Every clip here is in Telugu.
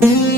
నాలో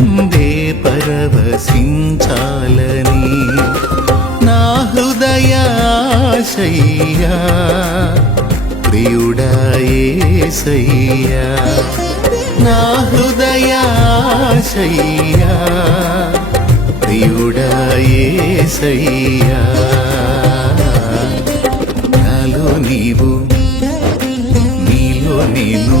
నీ అందే పరవశించాలని నా హృదయాశయ్యా ప్రియుడాయేసయ్యా నా హృదయాశయ్యా ప్రియుడాయేసయ్యా నాలో నీవు నీలో నేను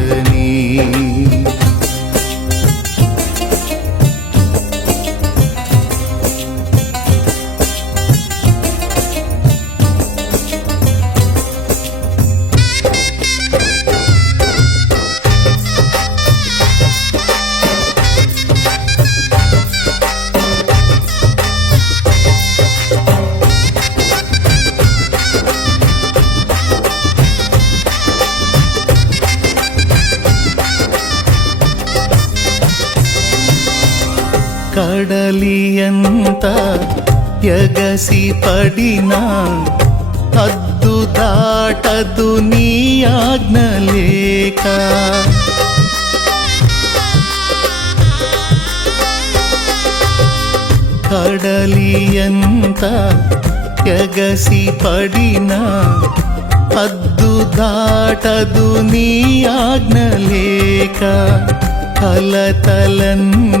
ಕಡಲಿಯಂತ ఎగసి పడినా హద్దు దాటదు నీ ఆజ్ఞ లేక. కడలియంత ఎగసి పడినా అద్దు దాటదు నీ ఆజ్ఞలేక కలతలన్నీ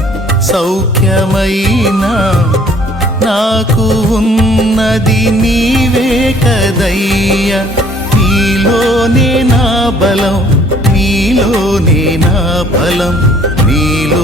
సౌఖ్యమైన నాకు ఉన్నది నీవే కదయ్య. నీలోనే నా బలం నీలోనే నా బలం నీలో